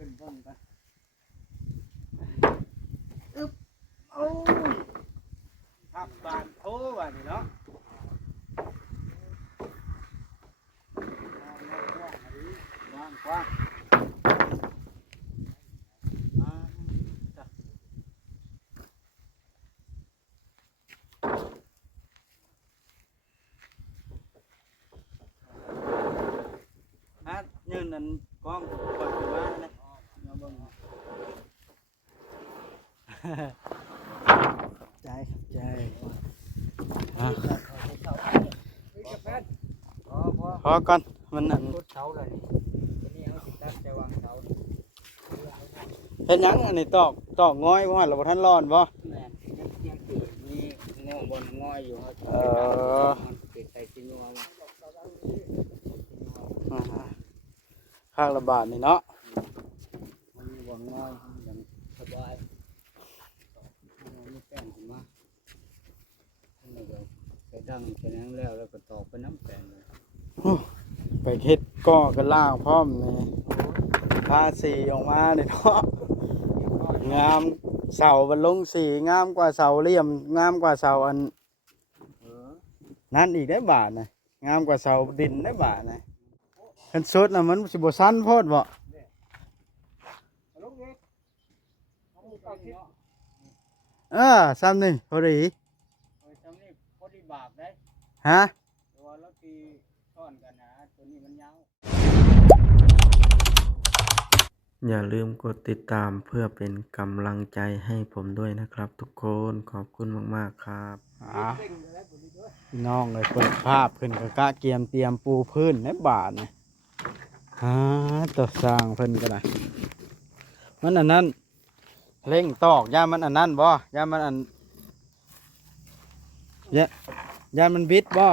ขึ้นเบิ่งกันอึ๊บโอ้ยทับบานโถว่ะนี่เนาะว่างกว้างยืนนั่นกล้องปล่อยขึ้นมาเลยเอาเบิ่งใจใจพอก่อนมันนั่นเสาเลยนี่เอาติดตั้งใจวางเสาเห็นยังอันนี้ตอกง้อยว่าเราบ่ทันร้อนบ่แม่นยังคือมีงอบนง้อยอยู่มันติดใส่ชิ้นงัวข้างระบาดนี่เนาะมันมีบ่ง้อยอย่างสบายมีแป้งขึ้นมาไปดังแค่นั้นแล้วก็ตอกไปน้ำแป้งเลยไปเฮ็ดก้อกันล่างพร้อมนี่ทาสีออกมาเนาะงามเสาบรรลงสีงามกว่าเสาเหลี่ยมงามกว่าเสาอันนั่นอีกได้บาทนะงามกว่าเสาดินได้บาทนะคันสุดน่ะมันสิบ่สั้นโพดบ่ซ้ำนี่พอดีซ้ำนี่พอดีบาปได้ฮะตัวแล้วตีซ่อนกันนะตัวนี้มันยาวอย่าลืมกดติดตามเพื่อเป็นกำลังใจให้ผมด้วยนะครับทุกคนขอบคุณมากๆครับน้องเลยเปิดภาพขึ้นกะกะเตรียมปูพื้นในบาทนะตัวสร้างเพิ่นก็ได้มันอันนั้นเล่งตอกย่ามันอันนั้นบ่ย่ามันอันย่ามันบิดบ่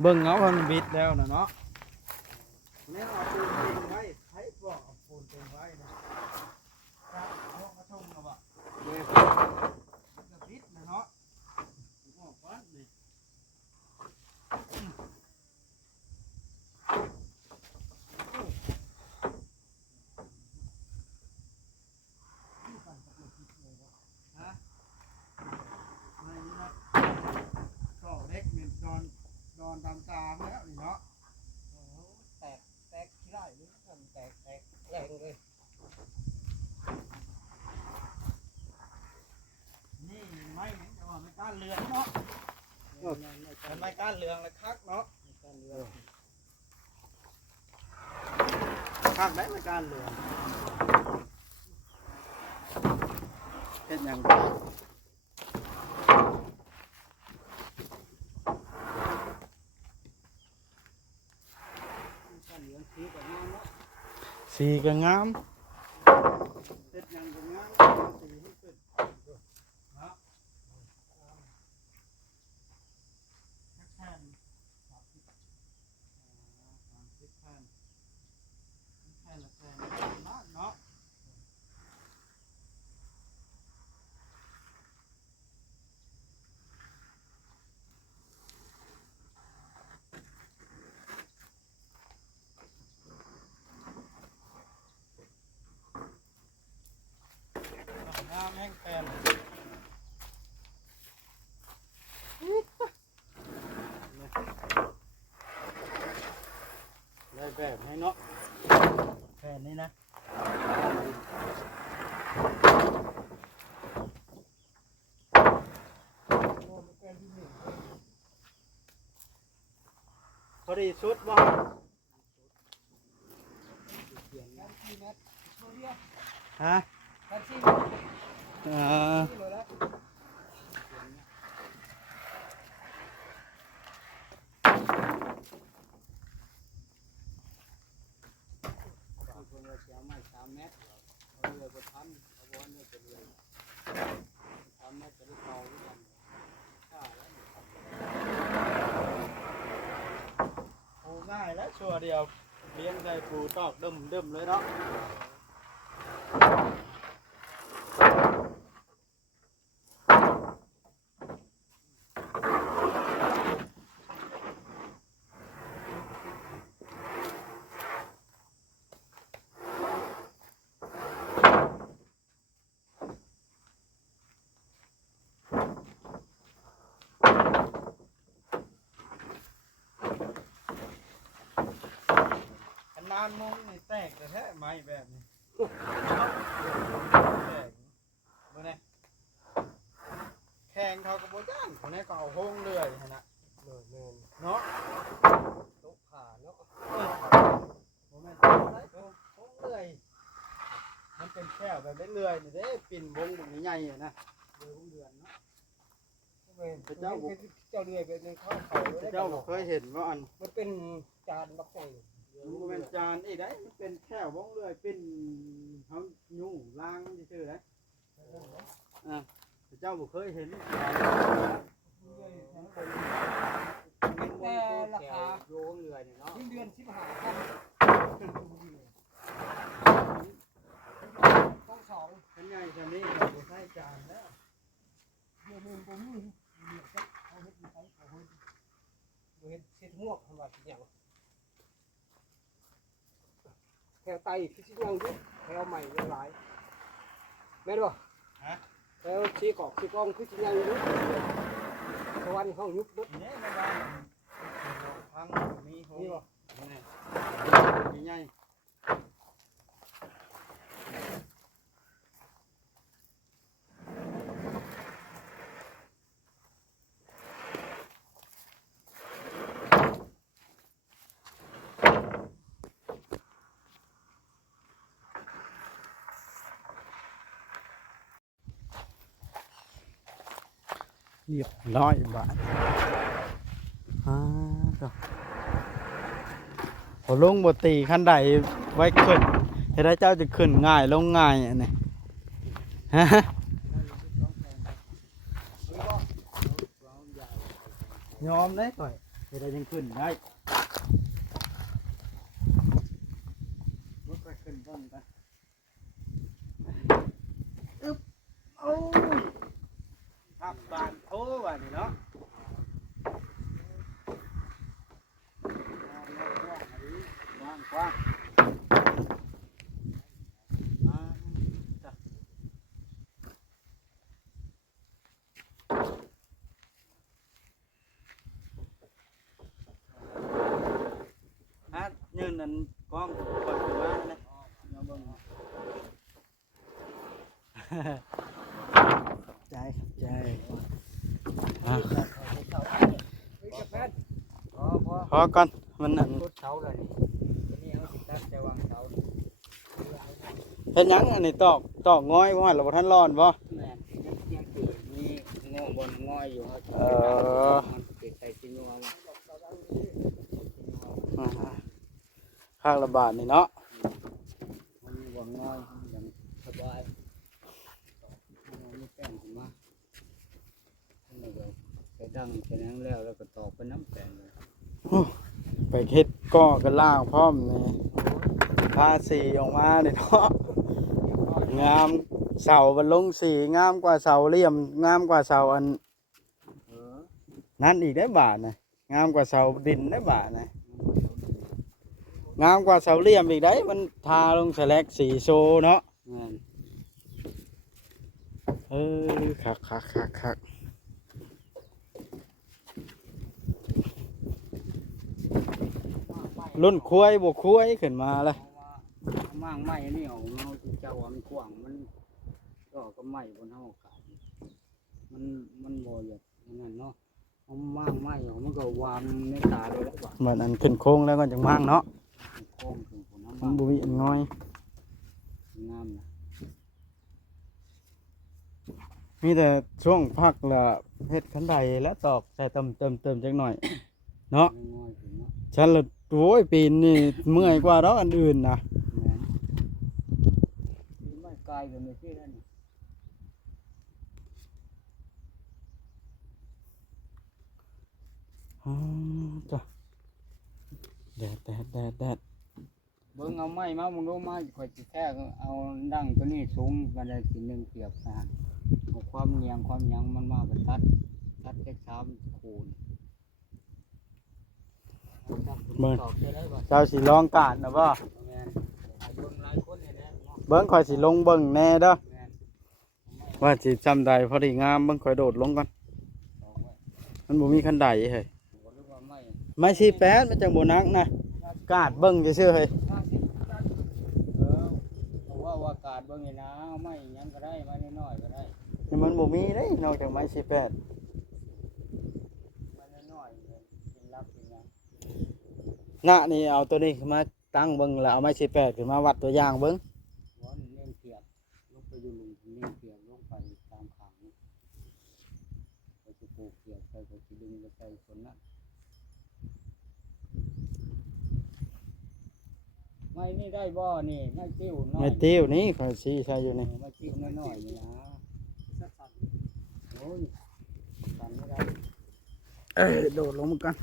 เบิ่งเงามันบิดแล้วนะเนาะเนี่ยเอาปูนเต็มไว้ให้บ่เอาปูนเต็มไว้นะเอากระทงเอาบ่บิดนะเนาะบอกว่านี่นอนตามตาแล้วนี่เนาะแตกขี้ได้หรือแตกแรงเลยนี่ไม่แต่ว่าไม่กล้าเลืองเนาะมันไม่กล้าเลืองเลยคักเนาะคักได้ไม่กล้าเลืองเป็นอย่างไรสีก็งามเฮ็ดหยังก็งามสีให้เป็นเนาะแผ่น30แผ่นละแผ่นเนาะน้ำแห้งแผ่นได้แบบให้เนาะแผ่นนี้นะพอดีสุดบ่ฮะ3 เมตรเอาเรือไปพันเอาบอลเนี่ยจะเรือ3 เมตรจะได้เตาด้วยกันโอ้ง่ายแล้วชัวร์เดียวเลี้ยงได้ปูตอกดึมเลยเนาะ านมุงนี่แตกแต่แท้ไม้แบบนี้แตกบ่ได้แข่งเขาก็บ่จ้างคนนี้ก็เอาโฮงเลื่อยหั่นน่ะเนาะตกขาเนาะบ่แม่นตกได้โฮงเลื่อยมันเป็นแก้วแบบเลื่อยนี่เด้ปิ่นวงบ่ใหญ่ๆอ่ะนะเลื่อยวงเดือนเนาะเจ้าเลื่อยไปในเข้าเจ้าบ่เคยเห็นว่าอัน มันเป็นจานบักใหญ่ มันเป็นจานอีกได้มันเป็นแค่วงเลื่อยเป็นเขายุ่งล้างซื่อๆได้เจ้าบ่เคยเห็น แต่ราคา โยงเลื่อยนี่เนาะ เดือน15,000ต้องสอง ขันใหญ่ขันนี้เราบ่ใช้จานแล้ว เดือนนึงบ่มีเหลือจักเอาเฮ็ดไปเอาเฮ็ดเฮ็ดหมวกทำว่าสิหยังแถวไตคือสิยังอยู่แถวใหม่ยังหลายแม่นบ่แถวชีกอกชีกองคือสิยังอยู่สวรรค์ห้องยุบเบิด นี่ในบ้านพังมีโห นี่บ่ นี่ใหญ่เรียบร้อยบาทต่อพอลงบตีขั้นใดไว้ขึ้นให้ได้เจ้าจะขึ้นง่ายลงง่ายอันนี้ฮะยอมได้ก่อยให้ได้ยังขึ้นได้รถไปขึ้นต้นกันอึ๊บโอ้ยขับบานโอ้ว่ะนี่เนาะกว้างกว้างจ้ะยืนนั่นกล้องคอยดูว่านะเอาเบิ่งขอบใจขอบใจพอก่อนมันนั่น พุทธเสาเลยนี่เอาสิตัดจะวางเสา เห็นยังอันนี้ตอกง้อยเพราะว่าเราบ่ทันร้อนบ่ แม่ยังตื่นมีงอบนงอยอยู่มันติดใจกินอยู่ว่า ข้างละบาทนี่เนาะ มันบ่งอยอย่างสบายมีแป้งขึ้นมาแล้วก็ไปดังไปนั่งแล้วก็ตอกไปน้ำแป้งเลย ไปเฮ็ดก้อกันล่างพร้อมนี่ทาสีออกมานี่เนาะงามเสาบรรลงสีงามกว่าเสาเหลี่ยมงามกว่าเสาอันนั่นอีกได้บาทนะงามกว่าเสาดินได้บาทนะงามกว่าเสาเหลี่ยมอีกได้มันทาลงแสลกสีโซเนาะคักรุ่นคุ้ยบวกคุ้ยขึ้นมาเลย มั่งไม้นี่ออกเงาเจ้ามันกว้างมันก็ไม้บนเฮาขาดมันบ่อยากนั่นเนาะเอามั่งไม้ออกมันก็วางในตาเลยแล้วว่า เหมือนอันขึ้นโค้งแล้วก็จังมั่งเนาะ โค้งถึงผลน้ำ มั มัน น บุวิอันน้อย งามนะ มีแต่ช่วงพักละเฮ็ดขันใดและตอกใส่เติมจังหน่อยเนาะ งอยถึงเนาะ ฉันละโอ้ยปีนนี่เมื่อยกว่าดอกอันอื่นนะ แม่นมีไม้กายกันในที่นั่นนี่ อ๋อจ้ะแดด เบิ่งเอาไม้มามึงรู้ไม้ข่อยสิแท้เอาดั้งตัวนี้สูงกันได้สิ1เปรียบนะเอาความเนียงความหยังมันมาบรรทัดแค่3คูณ ตอบได้เลยว่า เจ้าสิลองการนะบ่ แม่นเบิ่งหลายคนเลยนะเนาะ เบิ่งข่อยสิลงเบิ่งแน่เด้อ แม่น ว่าสิจำใดพอดีงามเบิ่งข่อยโดดลงก่อน เอาไว้ มันบ่มีคันใดเฮ้ย บ่รู้ว่าไม่ ไม่สิแป๊ดมันจังบ่นักนะกาดเบิ่งซื่อๆเฮ้ย 50 บิ่งนี่นะเอาไม้หยังก็ได้ไม้น้อยๆก็ได้ นี่มันบ่มีเด้นอกจากไม้18 ไม้น้อยๆเลยกินรับกินหยัง น่ะนี่เอาตัวนี้ขึ้นมาตั้งเบิ่งแล้วเอาไม้18ขึ้นมาวัดตัวอย่างเบิ่ง หัวมันเลี้ยงเปียกลงไปอยู่หลุมเลี้ยงเปียกลงไปตามขังไปสิปลูกเปียกไปก็สิดึงไปใส่คนนั้นไม้นี่ได้บ่นี่ไม้ติ้วน้อย ไม้ติ้วนี่ข่อยสิใช้อยู่นี่ ไม้ติ้วน้อยๆนี่นะโอ้ยสั่นไม่ได้ โดดลงมากัน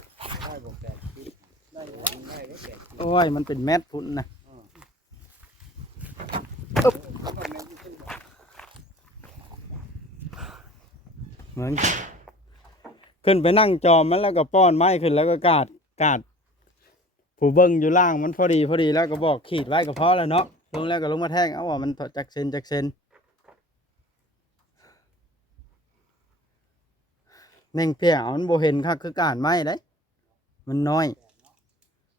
ได้บ่แปดสิบได้บ่ได้ได้แปดสิบ โอ้ยมันเป็นแมตพุ่นนะ เหมือนขึ้นไปนั่งจอมมันแล้วก็ป้อนไม้ขึ้นแล้วก็กาดผู้เบิ้งอยู่ล่างมันพอดีแล้วก็บอกขีดไว้ก็พอแล้วเนาะลงแล้วก็ลงมาแท่งเอาว่ามันจักเซนเน่งเปียมันโบเห็นคักคือกาดไม้ได้มันน้อย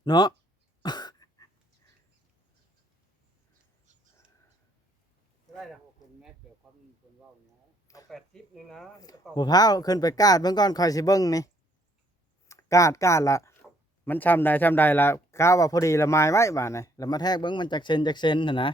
เนาะ ได้ละเป็นแมสเดี๋ยวความเป็นว่าวนะเอา80นี่นะกระต่อ บัวพร้าวขึ้นไปกาดเบิ่งก่อนคอยสิเบิ้งนี่กาดละมันช้ำใดละข้าวว่าพอดีละไม้ไว้บ้านนี่แล้วมาแทกเบิ้งมันจักเซนหั่นนะ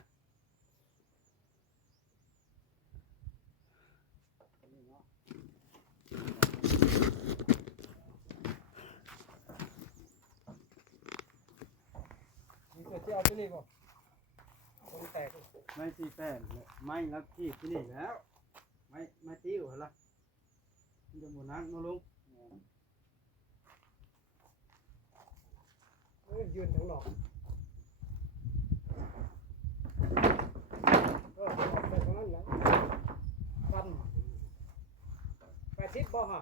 นี่จะเอาไปนี่บ่คนแตก ไม่ตีแป้งไม่รับที่นี่แล้วไม่ติ้วเหรอล่ะมันจะหมุนนักมาลุง ยืนทั้งหลอกไปตรงนั้นแหละฟัน80บ่ฮะ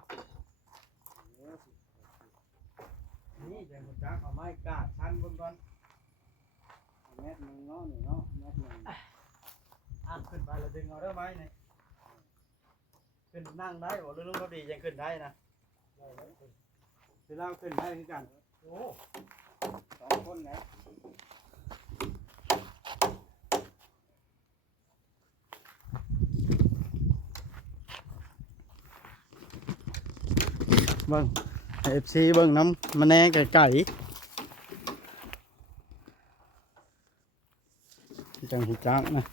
นี่จะหมุนจักเอาไม้กาดชันบนก่อน แมสนึงเนาะนี่เนาะแมสนึง ขึ้นไปแล้วดึงเอาได้ไหมนี่ขึ้นนั่งได้บ่ลุงก็ดียังขึ้นได้นะสิเราขึ้นได้คือกัน โอ้2คนนะ เบิ่ง FC เบิ่งน้ำมันแน่ไก่จังหิจักนะ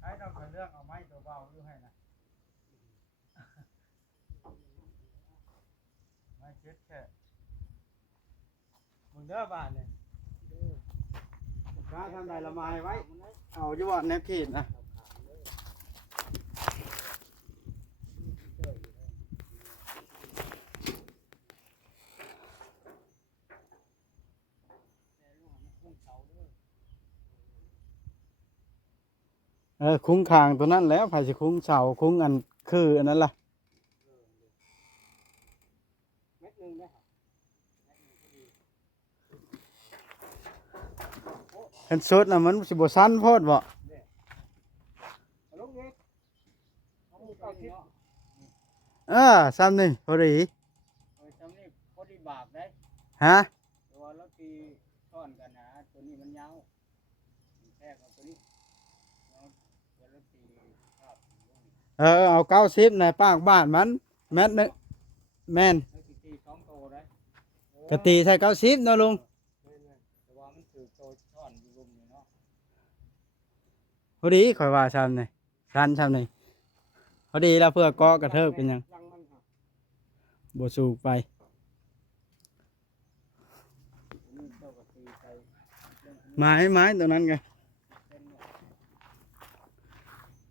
ให้เราไปเลือกเอาไม้ตัวเบาอยู่ให้นะไม้เช็ดแค่มึงเด้อบ้านเนี่ยถ้าทำใดละไม้ไว้เอาอยู่ว่าแนวขีดนะคุ้งคางตัวนั้นแล้วไผสิคุ้งเสาคุ้งอันคืออันนั้นล่ะ แมสนึงนะ คันสุดน่ะมันสิบ่สั้นโพดบ่ ลูกนี่เอามือเอาทิศ ซ้ำนี่พอดี จำนี่พอดีบาปได้ ฮะ ตัวแล้วตีซ่อนกันนะตัวนี้มันยาวแทรกเอาตัวนี้แล้วตีภาพ เอา90ในปากบ้านมันแม่นนึแม่น แล้วตี2โตได้ กะตีใส่90เนาะลุง แต่ว่ามันถือโตซ่อนอยู่รุมนี่เนาะ พอดีข่อยว่าซ้ำนี่สั้นซ้ำนี่พอดีแล้วเพื่อเกาะกระเทิบเป็นหยัง ลังมันค่ะ บ่สูกไป นี่เจ้าก็ตีไป ไม้ตัวนั้นไง เป็นเนี่ย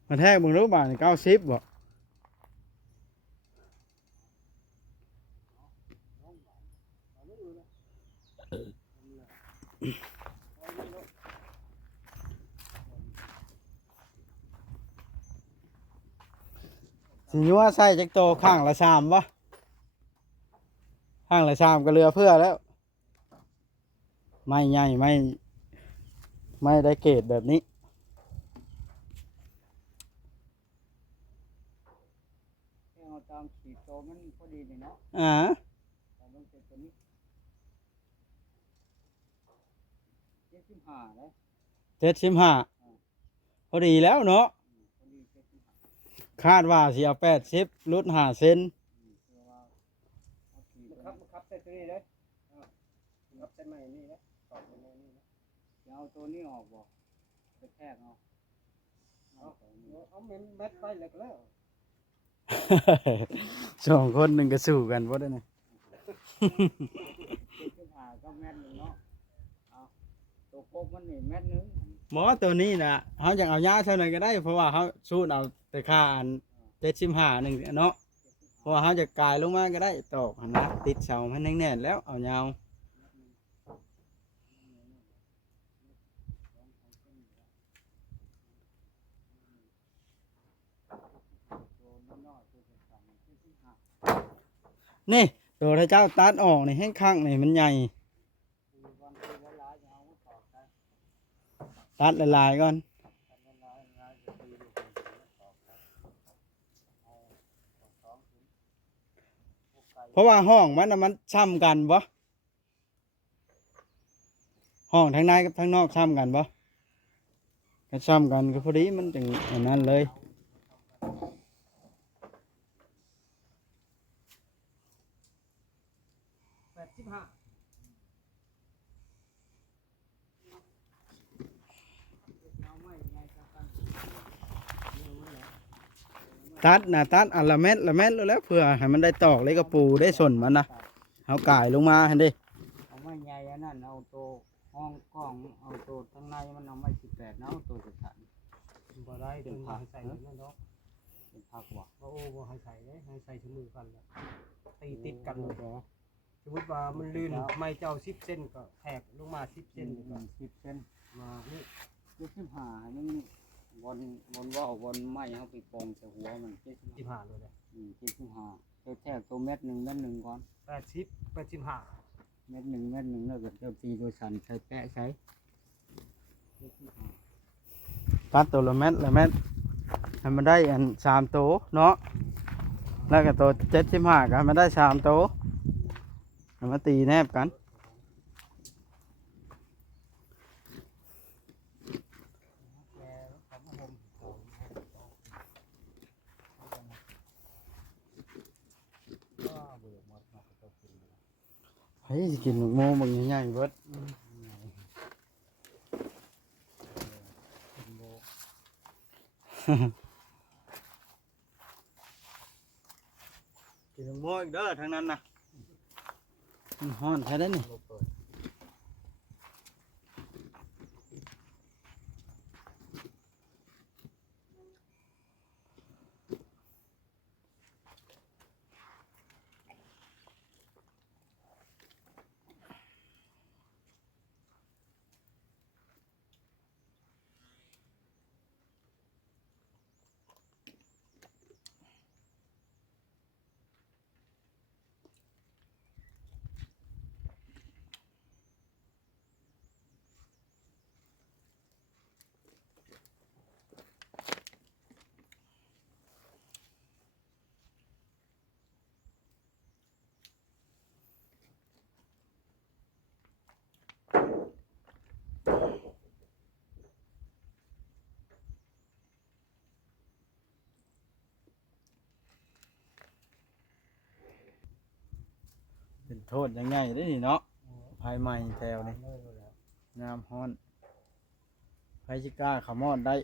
มาแทกเบิ่งรู้บ้าน90บ่ สิยัวใส่จักโตข้างละชามวะข้างละชามก็เหลือเพื่อแล้วไม่ใหญ่ไม่ได้เกรดแบบนี้ เอาตามขีดโตมันพอดีนี่เนาะ อ่า แต่มันเป็นตัวนี้75เลย 75พอดีแล้วเนาะ พอดี75คาดว่าสิเอา80ลด5เซน คือว่าเอาขีดครับใส่ตัวนี้เลยครับใส่ไม้นี่นะตอกไม้นี่นะจะเอาตัวนี้ออกบ่ไปแทกเอาเม็ดไปแล้ว สองคนหนึ่งก็สู้กันบ่ได้นี่ 75ก็เม็ดนึงเนาะเอาตัวโคกมันนี่เม็ดนึง หมอตัวนี้น่ะเฮาอยากเอายาเท่านั้นก็ได้เพราะว่าเฮาสูดเอาแต่ค่าอัน75นึงเนาะเพราะว่าเฮาจะกายลงมาก็ได้ตอกหั่นนะติดเสามันแน่นๆแล้วเอายาวนี่ตัวที่เจ้าตัดออกนี่ให้ข้างนี่มันใหญ่ตัดหลายๆก่อนเพราะว่าห้องมันน่ะมันซ้ำกันบ่ห้องทางในกับทางนอกซ้ำกันบ่ก็ซ้ำกันก็พอดีมันจึงอันนั้นเลยตัดนะตัดอันละเม็ดแล้วเพื่อให้มันได้ตอกเลยกระปูได้ส่วนมันนะเอาก่ายลงมาเห็นดิ เอาไม้ใหญ่อันนั้นเอาตัวห้องกล้องเอาตัวข้างในมันเอาไม้18เนาะตัวสุดท้ายบ่ได้เป็นผักใส่นั่นเนาะเป็นผักว่ะโอ้บ่ให้ใส่เลยให้ใส่ถุงมือกันแล้วตีติดกันเลยสมมติว่ามันลื่นไม้เจ้า10เส้นก็แทกลงมา10เส้นก็10เส้นมานี่75นึงวนว่าววนไม้เฮาไปปองใส่หัวมัน75เลย75แทกตัวเม็ดนึงก่อน80 85เม็ดหนึ่งแล้วก็เริ่มตีโดยสันใส่แปะใช้ตัดตัวละเม็ดให้มันได้อัน3ตัวเนาะแล้วก็ตัว75ก็ให้มันได้3ตัวให้มันตีแนบกันเฮ้ยสิกินหมกโมมึงใหญ่ๆเบิดกินหมกโมอีกเด้อทางนั้นนะมันฮ้อนใช่ได้นี่เป็นโทษยังไงได้นี่เนาะภายใหม่แถวนี่งามฮ้อนไผสิกล้าขมอดได้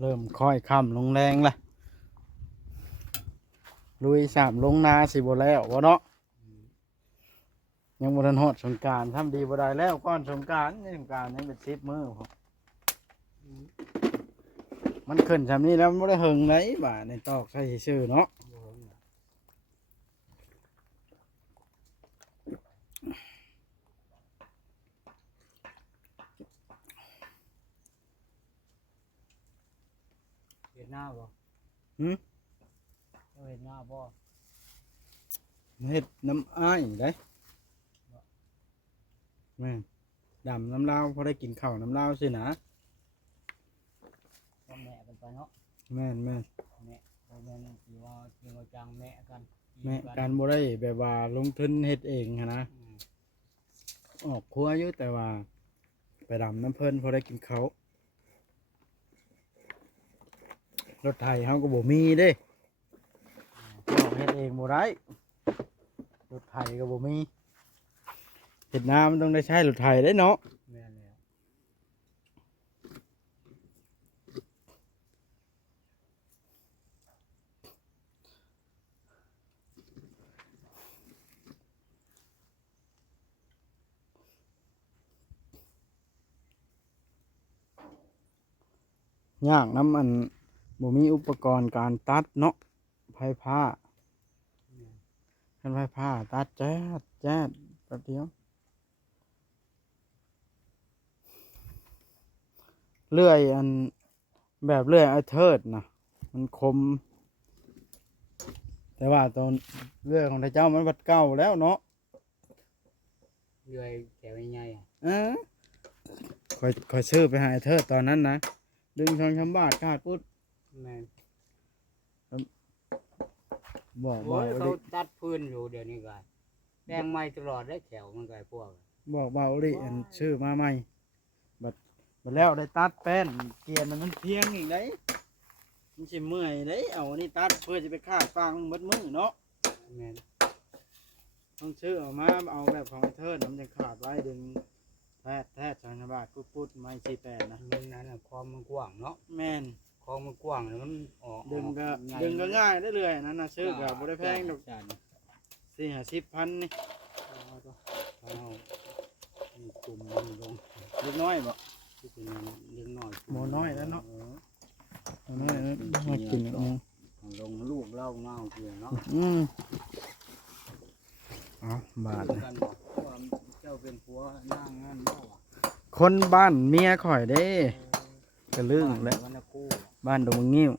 เริ่มค่อยค่ำลงแรงละลุย3ลงนาสิบ่แล้วบ่เนาะ ยังบ่ทันฮอดสงกรานต์ทำดีบ่ได้แล้วก่อนสงกรานต์สงกรานต์ยังเป็น10มื้อพอมันขึ้นซำนี้แล้วมันบ่ได้เฮิงไหนบาดในตอกใส่ซื่อๆเนาะ เห็นหน้าบ่ หึ เห็นหน้าบ่ เฮ็ดน้ำอ้ายได้แม่นดำน้ำลาวพอได้กินข้าวน้ำลาวสินะ ก็แม่กันไปเนาะ แม่นแม่น แม่บ่แม่นสิว่าจริงว่าจังแม่กัน แม่การบ่ได้แบบว่าลงทุนเฮ็ดเองหั้นนะ อืม ออกครัวอยู่แต่ว่าไปดำน้ำเพิ่นพอได้กินข้าวรถไถเฮาก็บ่มีเด้ออกเฮ็ดเองบ่ได้รถไถก็บ่มีเฮ็ดนามันต้องได้ใช้รถไถได้เนาะ แม่นแล้ว ยากน้ำอันบ่มีอุปกรณ์การตัดเนาะไผผ้าคันไผผ้าตัดแจ๊ดแจ๊ดแป๊บเดียวเลื่อยอันแบบเลื่อยไอ้เทิดนะมันคม แต่ว่าตอนเลื่อยของพระเจ้ามันบัดเก่าแล้วเนาะ เลื่อยแถวใหญ่ๆอ่ะ เออคอยซื้อไปหาไอ้เทิดตอนนั้นนะดึงช่องชำบาทขาดปุ๊บ แม่น บอก โอ้ เบาย เขา ลิ ตัดพื้นอยู่เดี๋ยวนี้ก็แดงไม้ตลอดได้แถวมันก็ไอ้พวก บอกเบาลิอันชื่อมาใหม่บัดแล้วได้ตัดแป้นเกียร์มันเพียงอีกได้มันสิเมื่อยได้เอาอันนี้ตัดเพื่อจะไปคาดฟังเบิดมือเนาะ แม่น ต้องซื้อออกมาเอาแบบของไอ้เทิดมันจะขาดไว้ดึงแทดช่องชำบาทปุ๊บไม้48นะ มันนั่นน่ะคลองมันกว้างเนาะ แม่น คลองมันกว้างแล้วมันออก ดึงก็ ใหญ่ ดึงก็ง่ายได้เลยอันนั้นนะซื้อกับบ่ได้แพงดอก จ้ะ 40,000นี่ เอานี่กลุ่มมันลง เล็กน้อยบ่ ที่เป็นเลี้ยงน้อย หมูน้อยแล้วเนาะ ออ เอาน้อยมากินเอา เอาลงลูกเล่าเงาเกลือเนาะ เอาบาท พูด เลย กันบอกว่าเจ้าเป็นผัวนั่งงั้นเนาะ คนบ้านเมียข่อยเด้กระลึงและ วันละคู่ บ้านดงงิ้ว